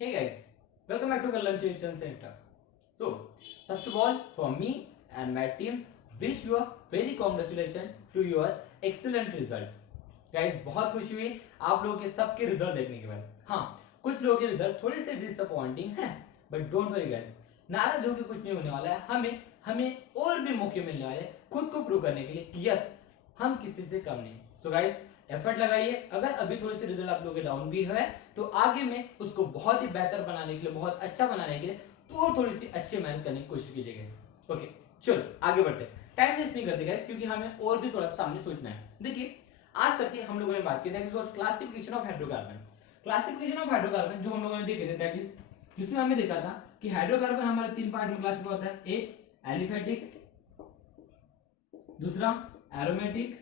Hey guys, welcome back to Kallan Tuition Center. So, first of all, from me and my team, wish you a very congratulations to your excellent results. Guys, बहुत खुशी हुई आप लोगों के सबके result देखने के बाद. हाँ, कुछ लोगों के रिजल्ट थोड़े से डिसअपॉइंटिंग हैं, बट डोंट वरी गाइस, नाराज होकर कुछ नहीं होने वाला है. हमें हमें और भी मौके मिलने वाले हैं खुद को प्रूव करने के लिए कि यस, हम किसी से कम नहीं. सो गाइस, एफर्ट लगाइए. अगर अभी थोड़े से रिजल्ट आप लोगों के डाउन भी है तो आगे में उसको बहुत ही बेहतर बनाने के लिए, बहुत अच्छा बनाने के लिए तो थोड़ी सी अच्छी मेहनत करने की कोशिश कीजिएगा. ओके, चलो आगे बढ़ते हैं. टाइम वेस्ट नहीं करते गाइस, क्योंकि हमें और भी थोड़ा सामने सोचना है. देखिए, आज तक के हम लोगों ने बात की that is what classification of hydrocarbon. Classification of hydrocarbon जो हम लोगों ने देखे थे दैट इज, जिसमें हमने देखा था कि हाइड्रोकार्बन हमारे तीन पार्ट में क्लासिफाई होता है. एक एलिफेटिक, दूसरा एरोमेटिक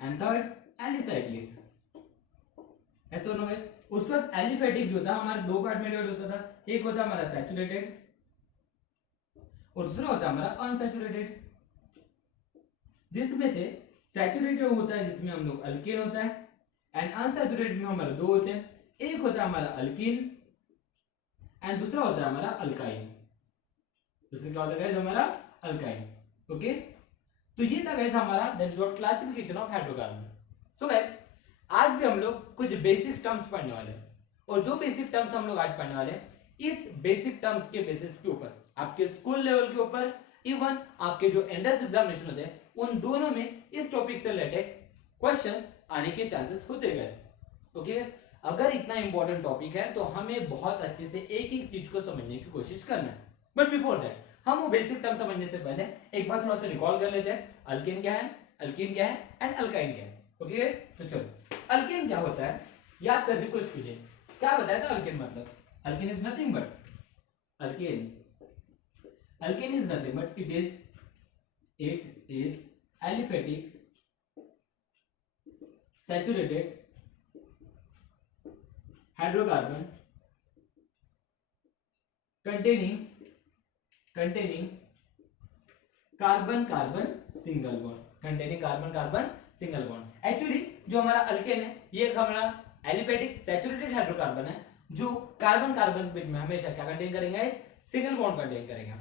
एंड थर्ड एलिसाइक्लिक. ऐसे होना गाइस. उसके बाद एलिफेटिक जो था हमारे दो पार्ट में डिवाइड होता था. एक होता है हमारा सैचुरेटेड और दूसरा होता है हमारा अनसैचुरेटेड. जिसमें से सैचुरेटेड होता है जिसमें हम लोग अल्केन होता है, एंड अनसैचुरेटेड में हमारे दो होते हैं. एक होता है हमारा अल्कीन एंड दूसरा होता है हमारा अल्काइन. दूसरा क्या होता है गाइस हमारा अल्काइन. ओके, तो ये था गाइस हमारा that is what classification of hydrocarbon. So guys, आज भी हम लोग कुछ बेसिक टर्म्स पढ़ने वाले हैं, और जो बेसिक टर्म्स हम लोग आज पढ़ने वाले हैं, इस बेसिक टर्म्स के बेसिस के ऊपर आपके स्कूल लेवल के ऊपर, इवन आपके जो एंट्रेंस एग्जामिनेशन होते हैं उन दोनों में इस टॉपिक से रिलेटेड क्वेश्चंस आने के चांसेस होते हैं गाइस. ओके, अगर इतना इंपॉर्टेंट टॉपिक है तो हमें बहुत अच्छे से एक एक चीज को समझने की कोशिश करना है. बट बिफोर दैट, हम वो बेसिक टर्म समझने से पहले एक बार थोड़ा सा रिकॉल कर लेते हैं. अल्केन क्या है, अल्कीन क्या है एंड अल्काइन क्या है. ओके गाइस, तो चलो अल्केन क्या होता है याद करने की कोशिश कीजिए. क्या बताया था अल्केन मतलब? Alkane is nothing but alkane is nothing but it is aliphatic, saturated hydrocarbon containing carbon carbon single bond. Containing carbon carbon single bond. Actually जो हमारा अल्केन है ये हमारा एलिफेटिक सैचुरेटेड हाइड्रोकार्बन है जो कार्बन कार्बन में हमेशा क्या कंटेन करेंगे, सिंगल बॉन्ड कंटेन करेंगे.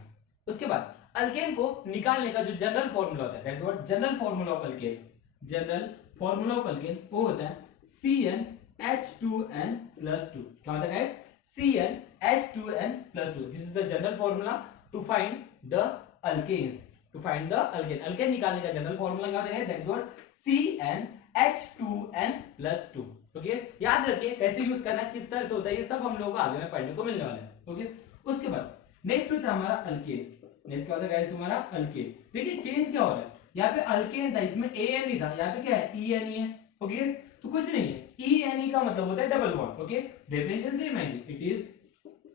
उसके बाद अल्केन को निकालने का जो जनरल फॉर्मूला होता है that is what general formula of alkane. General formula of alkane वो होता है CnH2n+2. क्या होता है guys? CnH2n+2. This is the general formula to find the alkanes. To find the alkane. Alkane निकालने का जनरल फॉर्मूला क्या होता है? That is what CnH2n+2. Okay, याद रखिए कैसे यूज करना है, किस तरह से होता है, ये सब हम लोगों को आगे में पढ़ने को मिलने वाला है. ओके, उसके बाद नेक्स्ट होता है हमारा अल्केन. नेक्स्ट क्या होता है गाइस तुम्हारा अल्केन. देखिए चेंज क्या हो रहा है, यहाँ पे अल्केन था इसमें AN ही था, यहाँ पे क्या है EN ही है. ओके, तो कुछ नहीं है. ENE का मतलब होता है double bond. Okay, definition same आएगी.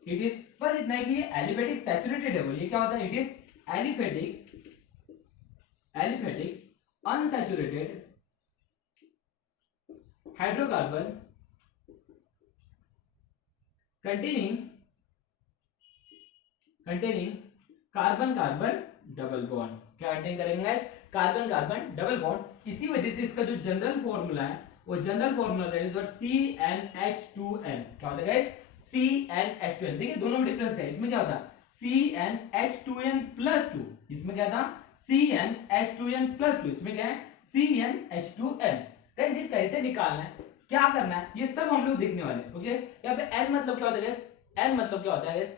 इट इज बस इतना है कि ये एलिफेटिक सैचुरेटेड है. बोलिए क्या होता है? It is aliphatic unsaturated hydrocarbon containing carbon carbon double bond. क्या कंटेन करेंगे guys? Carbon carbon double bond. इसी वजह से इसका जो जनरल फॉर्मूला है वो general formula that is what CnH2n. क्या होता है गाइस? CnH2n. देखिए दोनों में डिफरेंस है. इसमें क्या होता है CnH2n+2, इसमें क्या था CnH2n+2, इसमें क्या है CnH2n. गाइस ये कैसे निकालना है, क्या करना है, ये सब हम लोग देखने वाले हैं. ओके, यहाँ पे n मतलब क्या होता है गाइस? n मतलब क्या होता है गाइस?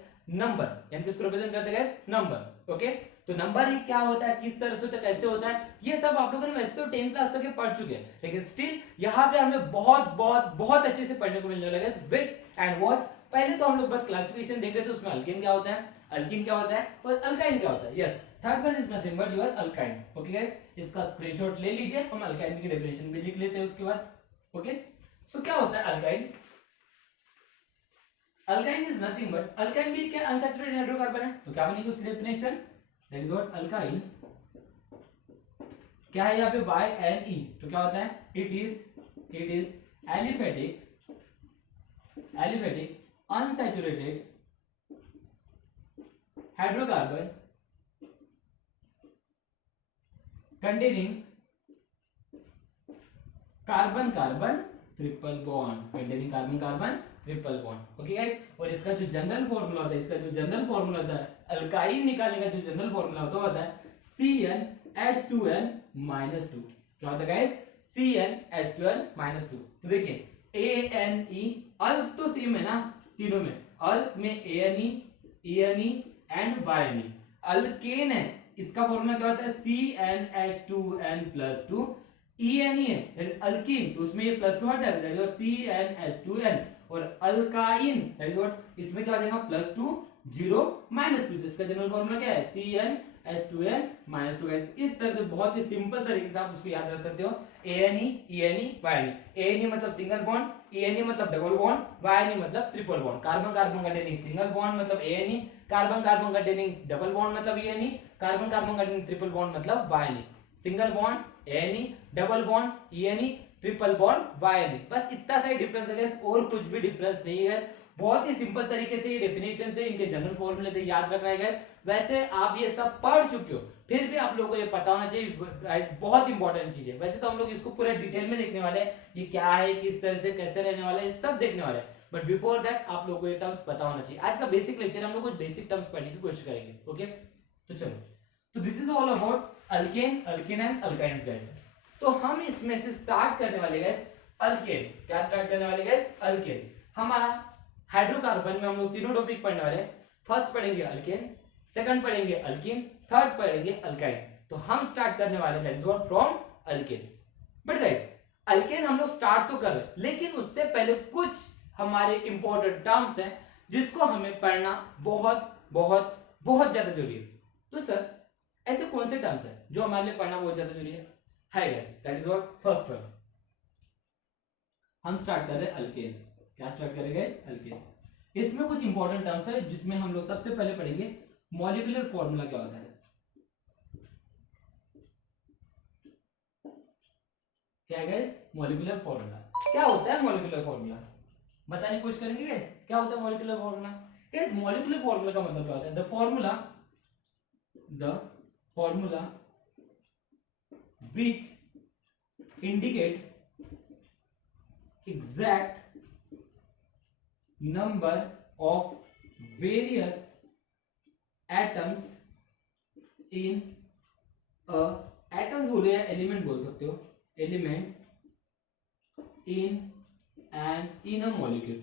नंबर. n किसको रिप्रेजेंट करते हैं गाइस? नंबर. ओके, तो नंबर ही क्या होता है, किस तरह से होता है, कैसे होता है, ये सब आप लोगों ने वैसे तो 10th क्लास तक पढ़ चुके हैं, लेकिन स्टिल यहाँ पे हमें बहुत बहुत बहुत अच्छे से पढ़ने को मिलने वाला है. Wait and watch. पहले तो हम लोग बस क्लासिफिकेशन देख रहे थे, उसमें अल्केन क्या होता है, अल्कीन क्या होता है और अल्काइन क्या होता है. Yes, third one is nothing but your alkyne. Okay guys, इसका स्क्रीनशॉट ले लीजिए, हम अल्काइन की डेफिनेशन भी लिख लेते हैं उसके बाद. ओके, सो क्या होता है alkyne? Alkyne is nothing but, alkyne भी क्या अनसैचुरेटेड हाइड्रोकार्बन है, तो क्या बनेगी उसकी definition? That is what alkyne. क्या है यहाँ पे YnE, तो क्या होता है? It is aliphatic unsaturated hydrocarbon containing carbon carbon triple bond, containing carbon carbon triple bond. Okay guys, और इसका जो जनरल फॉर्मूला होता है, इसका जो जनरल फॉर्मूला होता है अल्काइन निकालने का जो जनरल फॉर्मूला होता है CnH2n -2। क्या होता है गाइस? CnH2n-2। तो देखिए ANE, अल्क तो सेम है ना तीनों में, अल्क में ANE, ENE and YNE। Alkane है, इसका फॉर्मूला क्या होता है? CnH2n+2। ENE है दैट इज अल्कीन, तो उसमें ये +2 हट जाएगा, दैट इज व्हाट CnH2n। और अल्काइन दैट इज व्हाट, इसमें क्या हो जाएगा? +2 0 -2। तो इसका जनरल फॉर्मूला क्या है? CnH2n-2। इस तरह से बहुत ही सिंपल तरीके से आप उसको याद रख सकते हो। ANE, ENE, YNE। ANE मतलब सिंगल बॉन्ड, ENE मतलब डबल बॉन्ड, YNE मतलब triple bond. Carbon carbon containing single bond मतलब ANE, carbon carbon containing double bond मतलब ENE, carbon carbon containing triple bond मतलब YNE। Single bond ANE, double bond ENE, triple bond YNE। बस इतना सा ही difference है guys, और कुछ भी डिफरेंस नहीं है गाइस। बहुत ही सिंपल तरीके से ये डेफिनेशन थे, इनके जनरल फॉर्मूले थे, याद रखना है गाइस। वैसे आप ये सब पढ़ चुके हो, फिर भी आप लोगों को ये पता होना चाहिए, बहुत इंपॉर्टेंट चीज है। वैसे तो हम लोग इसको पूरा डिटेल में देखने वाले हैं, ये क्या है, किस तरह से कैसे रहने वाला है, ये सब देखने वाले हैं। बट बिफोर दैट आप लोगों को ये टर्म्स पता होना चाहिए। आज का बेसिक लेक्चर हम लोग कुछ बेसिक टर्म्स पढ़ने की कोशिश करेंगे। ओके, तो चलो, तो this is all about alkane, alkyne and alkynes guys. तो हम इसमें से स्टार्ट करने वाले गाइस अल्केन। क्या स्टार्ट करने वाले गाइस? अल्केन। हमारा हाइड्रोकार्बन में हम लोग तीनों टॉपिक पढ़ने वाले हैं। फर्स्ट पढ़ेंगे अल्केन, सेकंड पढ़ेंगे अल्कीन, थर्ड पढ़ेंगे अल्काइन। तो हम स्टार्ट करने वाले हैं from alkane. But guys alkane हम लोग स्टार्ट तो कर रहे हैं, लेकिन उससे पहले कुछ हमारे इंपॉर्टेंट टर्म्स हैं जिसको हमें पढ़ना बहुत बहुत बहुत ज्यादा जरूरी है। तो सर ऐसे कौन से टर्म्स हैं जो हमारे लिए पढ़ना बहुत ज्यादा जरूरी है? Guys, that is what first term. हम स्टार्ट कर रहे हैं अल्केन। क्या स्टार्ट करेंगे? अल्केन। इसमें कुछ इंपॉर्टेंट टर्म्स है जिसमें हम लोग सबसे पहले पढ़ेंगे मॉलिक्यूलर फॉर्मूला क्या होता है। क्या है गाइस? Molecular formula. क्या होता है मॉलिक्यूलर फॉर्मूला? बताने की कोशिश करेंगे गाइस, क्या होता है molecular formula? Guys molecular formula का मतलब क्या होता है? The formula which indicate exact number of various atoms in a atoms बोले या एलिमेंट बोल सकते हो, elements in a molecule।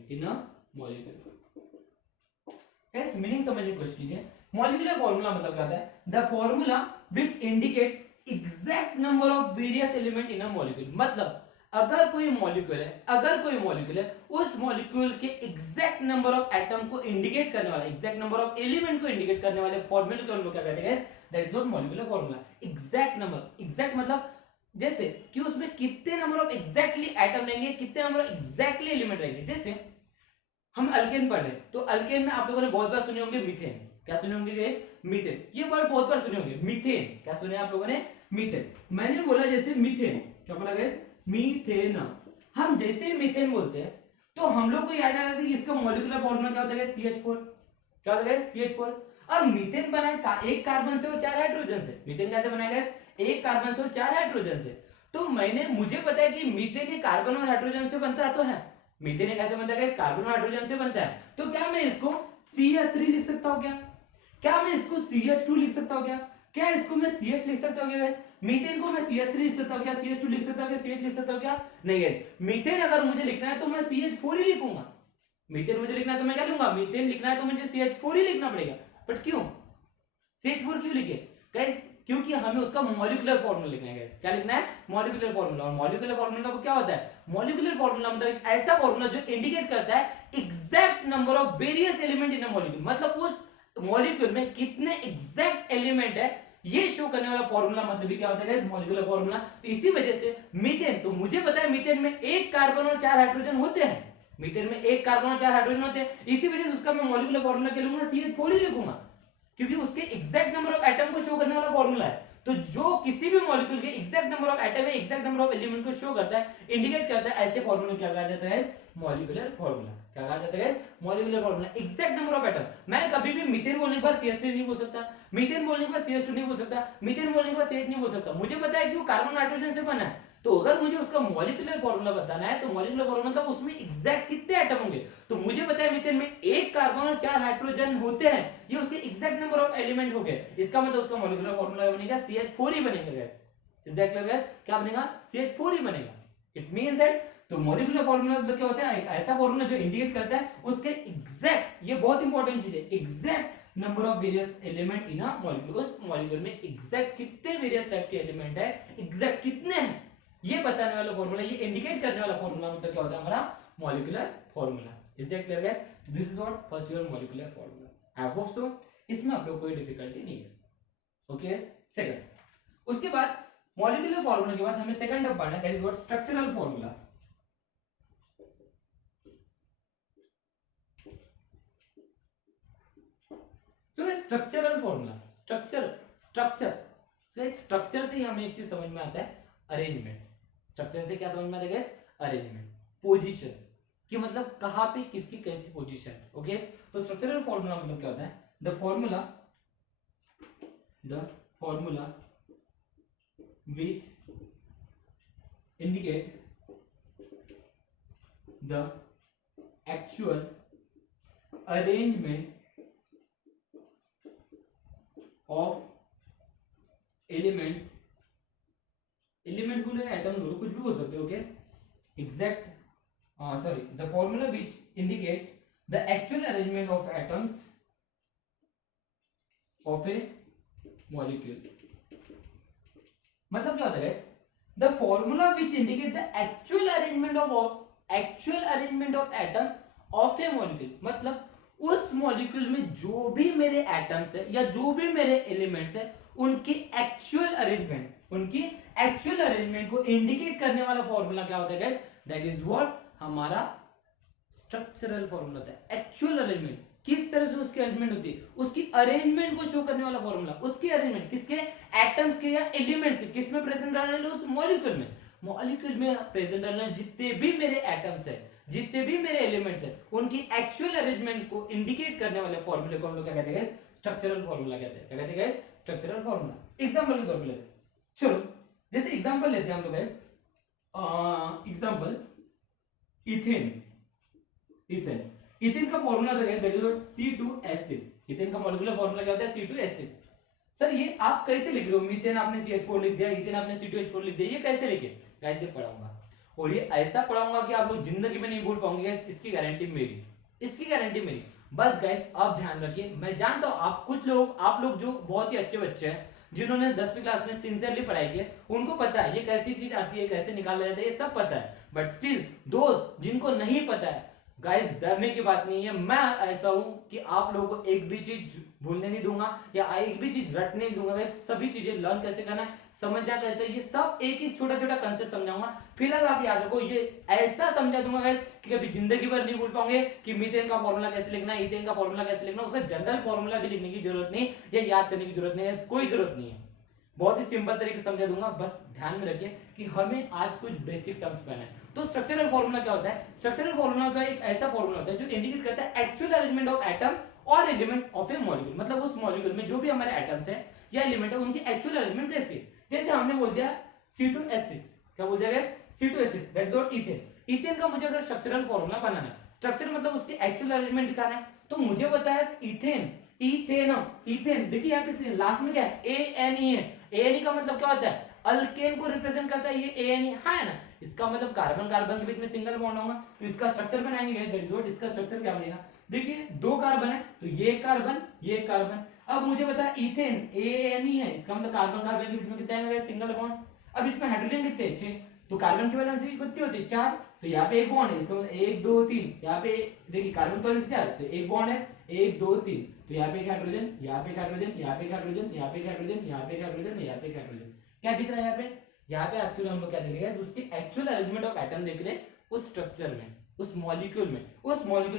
Guys meaning समझने की कोशिश कीजिए। मॉलिक्यूलर फॉर्मूला मतलब क्या होता है? The formula which indicate exact number of various element in a molecule. मतलब अगर कोई मॉलिक्यूल है, उस मॉलिक्यूल के एग्जैक्ट नंबर ऑफ एटम को इंडिकेट करने वाला, एग्जैक्ट नंबर ऑफ एलिमेंट को इंडिकेट करने वाले फॉर्मूले को हम लोग क्या कहते हैं? That is what molecular formula. Exact number, exact मतलब जैसे कि उसमें कितने नंबर ऑफ एग्जैक्टली एटम रहेंगे, कितने नंबर ऑफ एग्जैक्टली एलिमेंट रहेंगे। जैसे हम अल्केन पढ़ रहे हैं, तो अल्केन में आप लोगों ने बहुत बार सुने होंगे मीथेन। क्या सुने होंगे गाइस? मीथेन। ये वर्ड बहुत बार सुने होंगे, मीथेन। क्या सुने आप लोगों ने? मीथेन। मैंने बोला जैसे मीथेन, क्या बोला गाइस? मीथेन। हम जैसे ही मीथेन बोलते हैं तो हम लोग को याद आ जाता है कि इसका मॉलिक्यूलर फॉर्मूला क्या होता है? CH4। क्या होता है? CH4। और मीथेन बना है एक कार्बन से और 4 हाइड्रोजन से। मीथेन कैसे बना है? एक कार्बन से और 4 हाइड्रोजन से। तो मुझे पता है कि मीथेन ये कार्बन और हाइड्रोजन से बनता है, तो है मीथेन कैसे बनता है? कार्बन और हाइड्रोजन से बनता है। तो क्या मैं इसको CH3 लिख सकता हूं? क्या मैं इसको CH2 लिख सकता हूं? क्या इसको मैं CH लिख सकता हूं? क्या मीथेन को मैं CH3 लिख सकता हूं? क्या CH2 लिख सकता हूं? क्या CH लिख सकता हूं? क्या नहीं है। मीथेन अगर मुझे लिखना है तो मैं CH4 ही लिखूंगा। मीथेन मुझे लिखना है तो मैं क्या लूंगा? मीथेन लिखना है तो मुझे CH4 ही लिखना पड़ेगा। बट क्यों CH4 क्यों लिखे गाइस? क्योंकि हमें उसका मॉलिक्यूलर फॉर्मूला लिखना है गाइस। क्या लिखना है? Molecular formula. और मॉलिक्यूलर फॉर्मूला क्या होता है? मॉलिक्यूलर फॉर्मूला मतलब एक ऐसा फॉर्मूला जो इंडिकेट करता है exact number of various element in a molecule. मतलब उस मॉलिक्यूल में कितने एग्जैक्ट एलिमेंट है ये शो करने वाला फॉर्मूला मतलब क्या होता है गाइस? Molecular formula. तो इसी वजह से मीथेन, तो मुझे पता है मीथेन में एक कार्बन और 4 हाइड्रोजन होते हैं। मीथेन में एक कार्बन और 4 हाइड्रोजन होते हैं, इसी वजह से उसका मैं मॉलिक्यूलर फॉर्मूला क्या लूंगा? CH4 ही लिखूंगा, क्योंकि उसके एग्जैक्ट नंबर ऑफ एटम को शो करने वाला फॉर्मूला है। तो जो किसी भी मॉलिक्यूल के एग्जैक्ट नंबर ऑफ एटम है, एग्जैक्ट नंबर ऑफ एलिमेंट को शो करता है, इंडिकेट करता है, ऐसे फॉर्मूला क्या कहा जाता है? Molecular formula. क्या कहा जाता है? Molecular formula. Exact number of atom. मैं कभी भी मीथेन बोलने के बाद CH3 नहीं बोल सकता, मीथेन बोलने के बाद CH2 नहीं बोल सकता, मीथेन बोलने के बाद CH नहीं बोल सकता। मुझे पता है कि वो कार्बन हाइड्रोजन से बना है, तो अगर मुझे उसका मॉलिक्यूलर फॉर्मूला बताना है तो मॉलिक्यूलर फॉर्मूला मतलब उसमें एग्जैक्ट कितने एटम होंगे, तो मुझे पता है मीथेन में एक कार्बन और 4 हाइड्रोजन होते हैं, ये उसके एग्जैक्ट नंबर ऑफ एलिमेंट हो गए, इसका मतलब उसका मॉलिक्यूलर फॉर्मूला बनेगा CH4 ही बनेगा गाइस। एग्जैक्टली गाइस क्या बनेगा, CH4 ही बनेगा। इट मींस दैट तो मॉलिक्यूलर फॉर्मूला मतलब क्या होता है, एक ऐसा फॉर्मूला जो इंडिकेट करता है उसके एग्जैक्ट, ये बहुत इंपॉर्टेंट चीज है, exact number of various element in a molecule, उस मॉलिक्यूल में एग्जैक्ट कितने वेरियस टाइप के एलिमेंट है, एग्जैक्ट कितने हैं, ये बताने वाला फॉर्मूला, ये इंडिकेट करने वाला फॉर्मूला मतलब क्या होता है हमारा molecular formula. Is that clear guys? तो this is what first year molecular formula. I hope so इसमें आप लोग कोई डिफिकल्टी नहीं है। ओके सेकंड, उसके बाद मॉलिक्यूलर फॉर्मूला के बाद हमें सेकंड टर्म पढ़ना है, that is what structural formula. So structural formula, structure से ही हमें एक चीज समझ में आता है, अरेंजमेंट। स्ट्रक्चर से क्या समझ में आता है गाइस? अरेंजमेंट, पोजीशन, कि मतलब कहां पे किसकी कैसी पोजीशन। ओके तो स्ट्रक्चरल फॉर्मूला मतलब क्या होता है, the formula which indicate the actual arrangement of elements, element बोले एटम बोलो कुछ भी बोल सकते हो। Okay exact sorry, the formula which indicate the actual arrangement of atoms of a molecule, मतलब क्या होता है guys? The formula which indicate the actual arrangement of atoms of a molecule, मतलब उस मॉलिक्यूल में जो भी मेरे एटम्स है या जो भी मेरे एलिमेंट्स है उनकी एक्चुअल अरेंजमेंट को इंडिकेट करने वाला फॉर्मूला क्या होता है गाइस? दैट इज व्हाट हमारा स्ट्रक्चरल फॉर्मूला होता है। एक्चुअल अरेंजमेंट, किस तरह से उसकी अरेंजमेंट होती है, उसकी अरेंजमेंट को शो करने वाला फॉर्मूला, उसकी अरेंजमेंट किसके, एटम्स के या एलिमेंट्स के, किस में प्रेजेंट रहने वाले, उस मॉलिक्यूल में, मॉलिक्यूल में प्रेजेंट रहने वाले जितने भी मेरे एटम्स है, जितने भी मेरे एलिमेंट्स है, उनकी एक्चुअल अरेंजमेंट को इंडिकेट करने वाले फॉर्मूले को हम लोग क्या कहते हैं गाइस? स्ट्रक्चरल फॉर्मूला कहते हैं। क्या कहते हैं गाइस? Structural formula. एग्जांपल के तौर पे लेते हैं, चलो जैसे एग्जांपल लेते हैं हम लोग गाइस, एग्जांपल इथेन। इथेन का फॉर्मूला होता है दैट इज C2H6। इथेन का मॉलिक्यूलर फॉर्मूला क्या होता है? C2H6। सर ये आप कैसे लिख रहे हो? मीथेन आपने CH4 लिख दिया, इथेन आपने C2H4 लिख दिया, ये कैसे लिखे? गाइस ये पढ़ाऊंगा और ये ऐसा पढ़ाऊंगा कि आप लोग जिंदगी में नहीं भूल पाओगे गाइस, इसकी गारंटी मेरी, इसकी गारंटी मेरी। बस गाइस आप ध्यान रखिए, मैं जानता हूं आप लोग जो बहुत ही अच्छे बच्चे हैं, जिन्होंने 10वीं क्लास में सिंसियरली पढ़ाई की, उनको पता है ये कैसी चीज आती है, कैसे निकाला जाता है, ये सब पता है। बट स्टिल दोस्त जिनको नहीं पता है गाइस, डरने की बात नहीं है। मैं ऐसा हूं कि आप लोगों को एक भी चीज भूलने नहीं दूंगा या एक भी चीज रटने नहीं दूंगा गाइस। सभी चीजें लर्न कैसे करना है, समझना कैसे, ये सब एक एक छोटा छोटा कंसेप्ट समझाऊंगा। फिलहाल आप याद रखो, ये ऐसा समझा दूंगा गाइस कि कभी जिंदगी भर नहीं भूल पाओगे कि मीथेन का फॉर्मूला कैसे लिखना है, इथेन का फॉर्मूला कैसे लिखना है। उसका जनरल फॉर्मूला भी लिखने की जरूरत नहीं या याद करने की जरूरत नहीं है, कोई जरूरत नहीं है। बहुत ही सिंपल तरीके से समझा दूंगा, बस ध्यान में रखिए कि हमें आज कुछ बेसिक टर्म्स पढ़ना है। तो स्ट्रक्चरल फॉर्मूला क्या होता है? स्ट्रक्चरल फॉर्मूला का एक ऐसा फॉर्मूला होता है जो इंडिकेट करता है एक्चुअल अरेंजमेंट ऑफ एटम और एलिमेंट ऑफ ए मॉलिक्यूल, मतलब उस मॉलिक्यूल में जो भी हमारे एटम्स है या एलिमेंट है उनकी एक्चुअल अरेंजमेंट कैसी है। जैसे हमने बोल दिया C2H6, क्या बोल दिया guys? C2H6 that is what ethane. Ethane का मुझे अगर स्ट्रक्चरल फॉर्मूला बनाना है, स्ट्रक्चर मतलब उसकी एक्चुअल अरेंजमेंट दिखाना है, तो मुझे बताया इथेन, इथेन देखिए यहाँ पे लास्ट में क्या है? ANE है। ANE का मतलब क्या होता है? अल्केन को रिप्रेजेंट करता है ये ANE, है ना। इसका मतलब कार्बन कार्बन के बीच में सिंगल बॉन्ड होगा, तो इसका स्ट्रक्चर बनाएंगे दैट इज व्हाट, इसका स्ट्रक्चर क्या बनेगा? देखिए दो कार्बन है तो ये कार्बन ये कार्बन। अब मुझे बता इथेन ANE है, इसका मतलब कार्बन कार्बन के बीच में कितना है? Single bond. अब इसमें हाइड्रोजन कितने? 6, तो कार्बन की वैलेंसी कितनी होती है? 4, तो यहाँ पे एक बॉन्ड है, इसका मतलब 1 2 3, यहाँ पे देखिए कार्बन की वैलेंसी 4, तो एक बॉन्ड है 1 2 3, तो यहाँ पे एक हाइड्रोजन, यहाँ पे एक हाइड्रोजन, यहाँ पे एक हाइड्रोजन, यहाँ पे एक हाइड्रोजन, यहाँ पे एक हाइड्रोजन, यहाँ पे एक हाइड्रोजन। क्या दिख रहा है यहाँ पे? यहाँ पे एक्चुअली हम लोग क्या देख रहे हैं? उसकी एक्चुअल अरेंजमेंट ऑफ एटम देख रहे हैं उस स्ट्रक्चर में, उस मॉलिक्यूल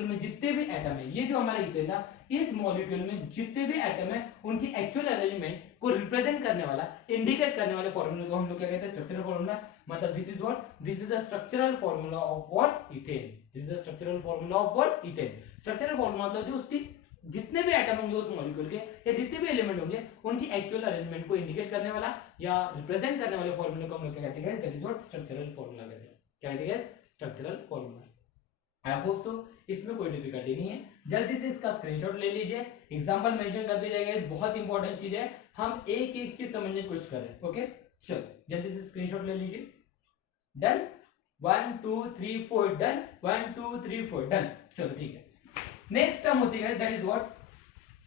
में जितने भी एटम है, ये जो हमारा इथेन था, इस मॉलिक्यूल में जितने भी एटम है उनकी एक्चुअल अरेंजमेंट को रिप्रेजेंट करने वाला, इंडिकेट करने वाले फॉर्मूले को हम लोग क्या कहते हैं? Structural formula. मतलब this is what, this is a structural formula of what? Ethane. This is a structural formula of what? Ethane. Structural formula मतलब जो उसकी जितने भी एटम होंगे उस मॉलिक्यूल के या जितने भी एलिमेंट होंगे उनकी एक्चुअल अरेंजमेंट को इंडिकेट करने वाला या रिप्रेजेंट करने वाले फॉर्मूले को हम लोग क्या कहते हैं, that is what structural formula कहते हैं। क्या कहते हैं, structural formula. I hope so इसमें कोई डिफिकल्टी नहीं है। जल्दी से इसका स्क्रीनशॉट ले लीजिए, एग्जांपल मेंशन कर दिया जाएगा, बहुत इंपॉर्टेंट चीज है, हम एक एक चीज समझने की कोशिश कर रहे हैं। ओके चलो जल्दी से स्क्रीनशॉट ले लीजिए। Done, 1 2 3 4 done, 1 2 3 4 done. चलो ठीक है, नेक्स्ट टर्म होती है दैट इज व्हाट।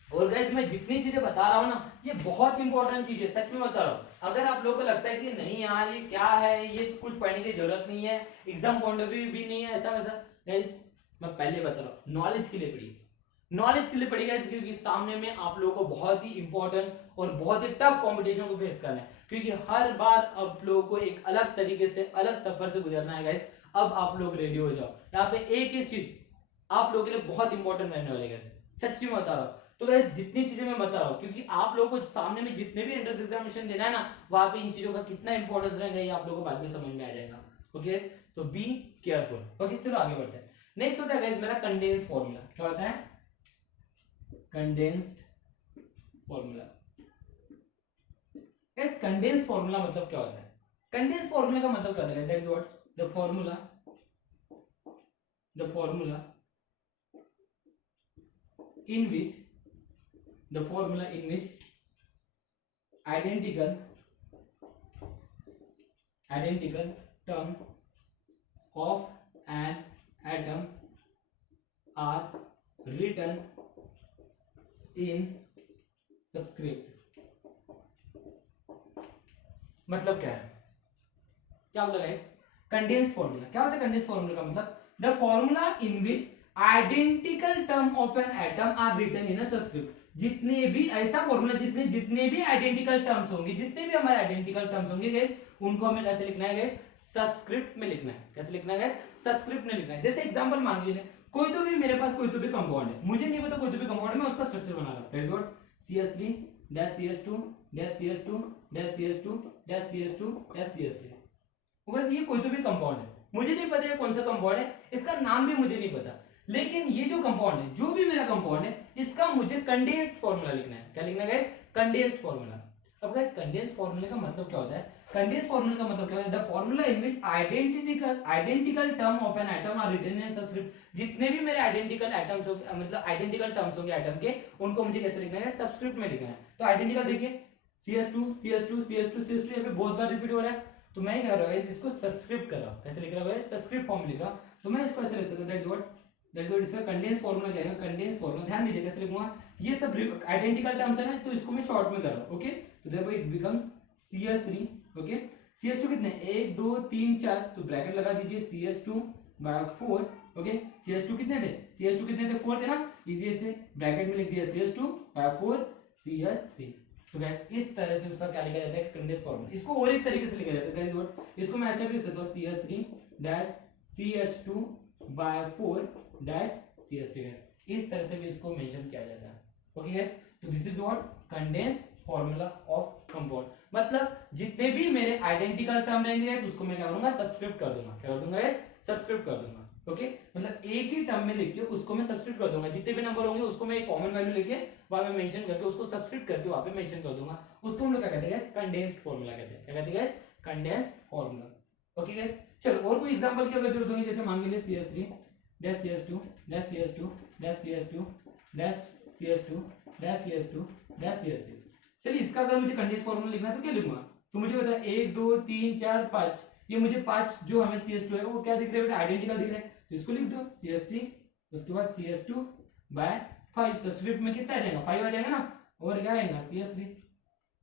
और गाइस मैं जितनी चीजें बता रहा हूं ना ये बहुत इंपॉर्टेंट चीज है, सच में बता रहा हूं। अगर आप लोगों को लगता है कि नहीं यार ये क्या है, ये कुछ पढ़ने की जरूरत नहीं है, एग्जाम पॉइंट ऑफ व्यू भी नहीं है ऐसा वैसा, गाइस मैं पहले बता रहा हूं नॉलेज के लिए पढ़िए, नॉलेज के लिए पढ़िएगा, क्योंकि सामने में आप लोगों को बहुत ही इंपॉर्टेंट और बहुत ही टफ कंपटीशन को फेस करना है, क्योंकि हर बार आप लोगों को एक अलग तरीके से अलग सफर से गुजरना है गाइस। अब आप लोग रेडी हो जाओ, यहाँ पे एक एक चीज आप लोगों के लिए बहुत इंपॉर्टेंट रहने वाले गाइस, सच्ची में बता रहा हूँ। तो गाइस जितनी चीजें मैं बता रहा हूँ, क्योंकि आप लोगों को सामने में जितने भी एंट्रेंस एग्जामिनेशन देना है ना, वहां पे इन चीजों का कितना इंपॉर्टेंस रहेगा ये आप लोगों को बाद में समझ में आ जाएगा। Okay so be careful. Okay चलो आगे बढ़ते हैं। नेक्स्ट होता है गाइस मेरा कंडेंस्ड फॉर्मूला। क्या होता है, condensed formula. Guys condensed formula मतलब क्या होता है, कंडेंस्ड फॉर्मूला का मतलब क्या होता है, that is what the formula in which identical term of an atom are written in subscript। मतलब क्या है, क्या बोला गाइस, कंडेंस्ड फॉर्मूला। क्या होता है कंडेंस्ड फॉर्मूला का मतलब, the formula in which identical term of an atom are written in a subscript. जितने भी ऐसा फॉर्मूला जिसमें जितने भी आइडेंटिकल टर्म्स होंगे, जितने भी हमारे आइडेंटिकल टर्म्स होंगे गाइस, उनको हमें कैसे लिखना है गाइस, सबस्क्रिप्ट में लिखना है। कैसे लिखना है गाइस, सबस्क्रिप्ट में लिखना है। जैसे एग्जांपल मान लीजिए कोई तो भी मेरे पास कोई तो भी कंपाउंड है, मुझे नहीं पता कोई तो भी कंपाउंड है, मैं उसका स्ट्रक्चर बना रहा हूं, that is what CS3 CS2 CS2 CS2 CS2 CS3। बस ये कोई तो भी कंपाउंड है, मुझे नहीं पता ये कौन सा कंपाउंड है, इसका नाम भी मुझे नहीं पता, लेकिन ये जो कंपाउंड है, जो भी मेरा कंपाउंड है, इसका मुझे कंडेंस्ड फॉर्मूला लिखना है। क्या लिखना है गाइस, कंडेंस्ड फॉर्मूला। अब गाइस कंडेंस्ड फॉर्मूले का मतलब क्या होता है, कंडेंस्ड फॉर्मूला का मतलब क्या होता है, the formula in which identical term of an atom are written in subscript. जितने भी मेरे आइडेंटिकल एटम्स होंगे, मतलब आइडेंटिकल टर्म्स होंगे एटम के, उनको मुझे कैसे लिखना है, सबस्क्रिप्ट में लिखना है। तो आइडेंटिकल देखिए CS2 CS2 CS2 CS2 यहाँ पे बहुत बार रिपीट हो रहा है, तो मैं क्या कर रहा हूँ इसको सब्सक्रिप्ट कर रहा हूँ। कैसे लिख रहा हूँ, सबस्क्रिप्ट फॉर्म लिख रहा हूँ, तो मैं इसको ऐसे लिख सकता हूँ, दैट इज व्हाट इसका कंडेंस्ड फॉर्मूला क्या है, कंडेंस्ड फॉर्मूला। ध्यान दीजिए कैसे लिखूंगा, ये सब आइडेंटिकल टर्म्स है ना, तो इसको मैं शॉर्ट में कर रहा हूँ। ओके तो therefore it becomes CS3। Okay CS2 कितने 1 2 3 4, तो ब्रैकेट लगा दीजिए CS2/4। ओके CS2 कितने थे, CS2 कितने थे 4 थे ना, इजी से ब्रैकेट में लिख दिया CS2/4 CS3। तो गाइस इस तरह से उसका क्या लिखा जाता है, कंडेंस्ड फॉर्मूला। इसको और एक तरीके से लिखा जाता है, दैट इज व्हाट, इसको मैं ऐसे भी लिख सकता हूं CS3-CH2/4-CS3। इस तरह से भी इसको मेंशन किया जाता है। ओके गाइस तो this is what condensed formula of compound. मतलब जितने भी मेरे आइडेंटिकल टर्म रहेंगे गाइस, उसको मैं क्या करूंगा, सब्सक्रिप्ट कर दूंगा। क्या कर दूंगा गाइस, सब्सक्रिप्ट कर दूंगा। ओके मतलब एक ही टर्म में लिख के उसको मैं सब्सक्रिप्ट कर दूंगा, जितने भी नंबर होंगे उसको मैं एक कॉमन वैल्यू लेके वहां पे मेंशन करके उसको सब्सक्रिप्ट करके वहां पे मेंशन कर दूंगा। उसको हम लोग क्या कहते हैं गाइस, कंडेंस्ड फॉर्मूला कहते हैं। क्या कहते हैं guys, condensed formula. Okay guys चलो और कोई एग्जांपल की अगर जरूरत होगी, जैसे मान लीजिए CS3-CS2-CS2-CS2-CS2-CS2-CS3। चलिए इसका अगर मुझे कंडेंस्ड फॉर्मूला लिखना है तो क्या लिखूंगा, तो मुझे पता है 1 2 3 4 5, ये मुझे 5 जो हमें CS2 है वो क्या दिख रहा है बेटा, आइडेंटिकल दिख रहा है, तो इसको लिख दो CS3, उसके बाद CS2/5, सब्सक्रिप्ट में कितना आ जाएगा 5 आ जाएगा ना, और क्या आएगा CS3।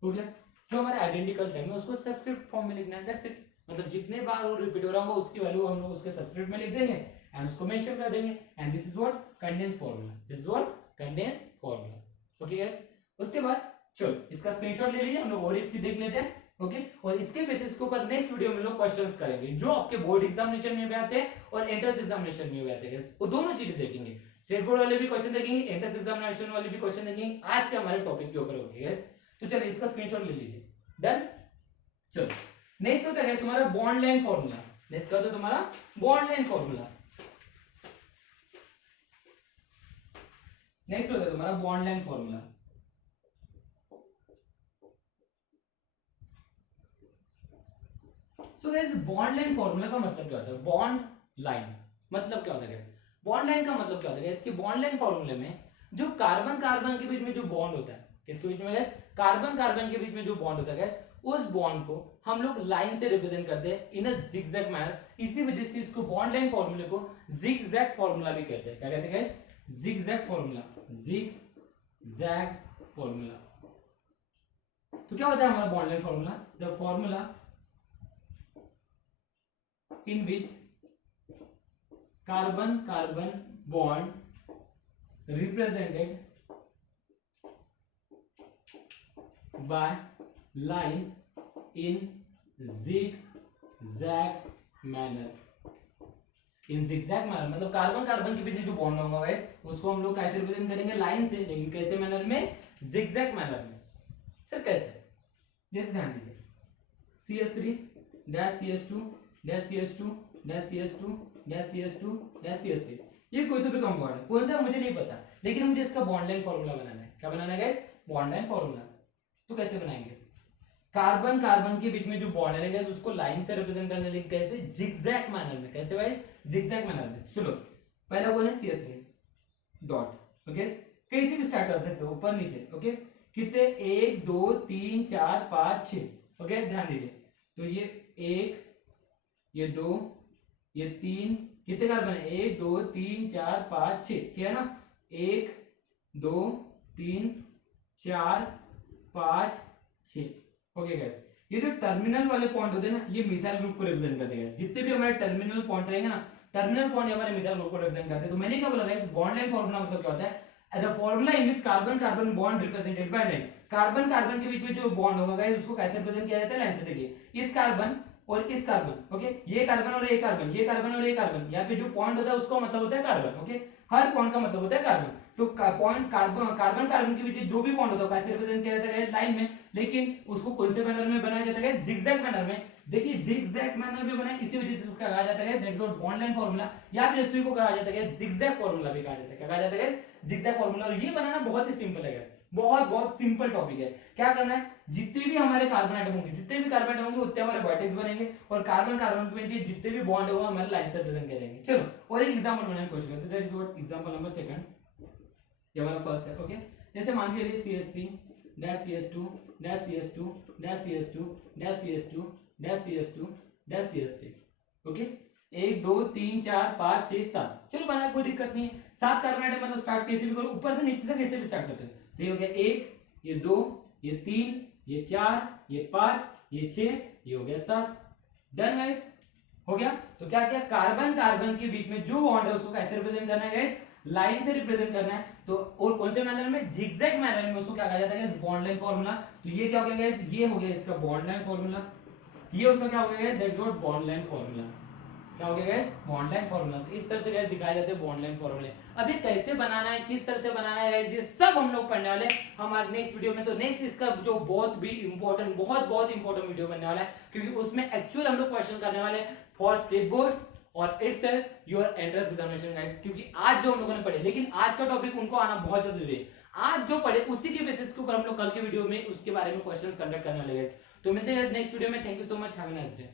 हो गया, जो हमारे आइडेंटिकल टर्म है उसको सब्सक्रिप्ट फॉर्म में लिखना है, दैट्स इट। मतलब जितने बार वो रिपीट हो रहा होगा उसकी वैल्यू हम लोग उसके सब्सक्रिप्ट में लिख देंगे एंड उसको मेंशन कर देंगे, and this is what condensed formula, this is what condensed formula. Okay guys उसके बाद चलो इसका स्क्रीनशॉट ले लीजिए, हम लोग और एक चीज देख लेते हैं। ओके और इसके बेसिस के ऊपर नेक्स्ट वीडियो में लोग क्वेश्चंस करेंगे जो आपके बोर्ड एग्जामिनेशन में भी आते हैं और एंट्रेंस एग्जामिनेशन में भी आते हैं, वो दोनों चीजें देखेंगे। स्टेट बोर्ड वाले भी क्वेश्चन देखेंगे, एंट्रेंस एग्जामिनेशन वाले भी क्वेश्चन देखेंगे आज के हमारे टॉपिक के ऊपर। ओके गाइस तो चलिए इसका स्क्रीनशॉट ले लीजिए, डन। चलो नेक्स्ट होता है तुम्हारा बॉन्ड लेंथ फॉर्मूला। नेक्स्ट होता है तुम्हारा बॉन्ड लेंथ फॉर्मूला। नेक्स्ट होता है तुम्हारा bond line formula. So guys bond line formula का मतलब क्या होता है? बॉन्ड लाइन मतलब क्या होता है गाइस? बॉन्ड लाइन का मतलब क्या होता है गाइस? कि बॉन्ड लाइन फॉर्मूले में जो कार्बन कार्बन के बीच में जो बॉन्ड होता है, किसके बीच में गाइस? कार्बन कार्बन के बीच में जो बॉन्ड होता है गाइस, उस बॉन्ड को हम लोग लाइन से रिप्रेजेंट करते हैं इन अ जिगजैग मैनर। इसी वजह से इसको बॉन्ड लाइन फॉर्मूले को जिगजैग फॉर्मूला भी कहते हैं। क्या कहते हैं guys? Zigzag formula, zigzag formula. तो क्या होता है हमारा bond line formula? The formula in which carbon carbon bond represented by line in zigzag manner। In zigzag manner मतलब कार्बन कार्बन के बीच में जो बॉन्ड होगा गाइस, उसको हम लोग कैसे रिप्रेजेंट करेंगे? लाइन से। लेकिन कैसे मैनर में? zigzag मैनर में। सर कैसे? जैसे ध्यान दीजिए, CH3 dash CH2 dash CH2 dash CH2 dash CH2 dash CH3, ये कोई तो भी कंपाउंड है, कौन सा मुझे नहीं पता, लेकिन मुझे इसका बॉन्ड लाइन फॉर्मूला बनाना है। क्या बनाना है गाइस? Bond line formula. तो कैसे बनाएंगे? कार्बन कार्बन के बीच में जो बॉन्ड है गाइस, उसको लाइन से रिप्रेजेंट करने के लिए कैसे? जिगजैग मैनर में। कैसे भाई? जिगजैग मैनर में। चलो पहला बोले CH3 डॉट, ओके, कहीं से भी स्टार्ट कर सकते हो, ऊपर नीचे, ओके। कितने? 1 2 3 4 5 6, ओके। ध्यान दीजिए, तो ये 1, ये 2, ये 3, कितने कार्बन है? 1 2 3 4 5 6 है ना? 1 2 3 4 5 6, ओके गाइस। ये जो टर्मिनल वाले पॉइंट होते हैं ना, ये मिथाइल ग्रुप को रिप्रेजेंट करते हैं। जितने भी हमारे टर्मिनल पॉइंट रहेंगे ना, टर्मिनल पॉइंट हमारे मिथाइल ग्रुप को रिप्रेजेंट करते हैं। तो मैंने क्या बोला गाइस? बॉन्ड लाइन फॉर्मूला मतलब क्या होता है? The formula in which carbon carbon bond represented by line. Carbon carbon के बीच में जो बॉन्ड होगा गाइस, उसको कैसे रिप्रेजेंट किया जाता है? लाइन से। देखिए, इस कार्बन और इस कार्बन, ओके, ये कार्बन और ये कार्बन, ये कार्बन और ये कार्बन, यहाँ पे जो पॉइंट होता है उसका मतलब होता है कार्बन, ओके। हर पॉइंट का मतलब होता है कार्बन। तो पॉइंट कार्बन कार्बन कार्बन के बीच जो भी बॉन्ड होता है कैसे रिप्रेजेंट किया जाता है? लाइन में। लेकिन उसको कौन से मैनर में बनाया जाता है? जिगजैग मैनर में। देखिए, जिगजैग मैनर में बना, इसी वजह से उसको कहा जाता है that's what bond line formula, या फिर इसी को कहा जाता है जिगजैग फार्मूला भी कहा जाता है। क्या कहा जाता है? Zigzag formula. और ये बनाना बहुत ही सिंपल है, बहुत बहुत सिंपल टॉपिक है। क्या करना है? जितने भी हमारे कार्बन एटम होंगे, जितने भी कार्बन एटम होंगे, उतने हमारे वर्टेक्स बनेंगे, और कार्बन कार्बन के बीच जितने भी बॉन्ड होंगे हमारे लाइन से रिप्रेजेंट किए जाएंगे। चलो और एक एग्जांपल बनाने की कोशिश करते हैं। That is what example number 2, ये हमारा फर्स्ट है, ओके। जैसे मान के लिए CH3 dash CH2 dash CH2 dash CH2 dash CH2 dash CH2 dash CH3, okay. 1 2 3 4 5 6 7, चलो बना, कोई दिक्कत नहीं है। 7 कार्बन एटम मतलब स्टार्ट कैसे भी करो, ऊपर से नीचे से कैसे भी स्टार्ट करते हैं। तो ये हो गया 1, ये 2, ये 3, ये 4, ये 5, ये 6, ये हो गया 7। डन गाइस, हो गया। तो क्या किया? कार्बन कार्बन के बीच में जो बॉन्ड है उसको कैसे रिप्रेजेंट करना है गाइस? लाइन से रिप्रेजेंट करना है। तो और कौन से मैनर में? जिगजैग मैनर में। उसको क्या कहा जाता है गाइस? Bond line formula. तो ये क्या हो गया गाइस? ये हो गया इसका बॉन्ड लाइन फार्मूला। ये उसका क्या हो गया guys? That's what bond line formula. क्या हो गया गाइस? Bond line formula. तो इस तरह से गाइस दिखाए जाते हैं बॉन्ड लाइन फार्मूले। अब ये कैसे बनाना है, किस तरह से बनाना है गाइस, ये सब हम लोग पढ़ने वाले हैं हमारे नेक्स्ट वीडियो में। तो नेक्स्ट इसका जो बहुत भी इंपॉर्टेंट, बहुत इंपॉर्टेंट वीडियो बनने वाला है, क्योंकि उसमें एक्चुअल हम लोग क्वेश्चन करने वाले हैं फॉर स्टेट बोर्ड और itself your entrance examination guys. क्योंकि आज जो हम लोगों ने पढ़े, लेकिन आज का टॉपिक उनको आना बहुत जरूरी है। आज जो पढ़े उसी के बेसिस के ऊपर हम लोग कल के वीडियो में उसके बारे में क्वेश्चंस कंडक्ट करने वाले गाइस। तो मिलते हैं नेक्स्ट वीडियो में। Thank you so much, have a nice day.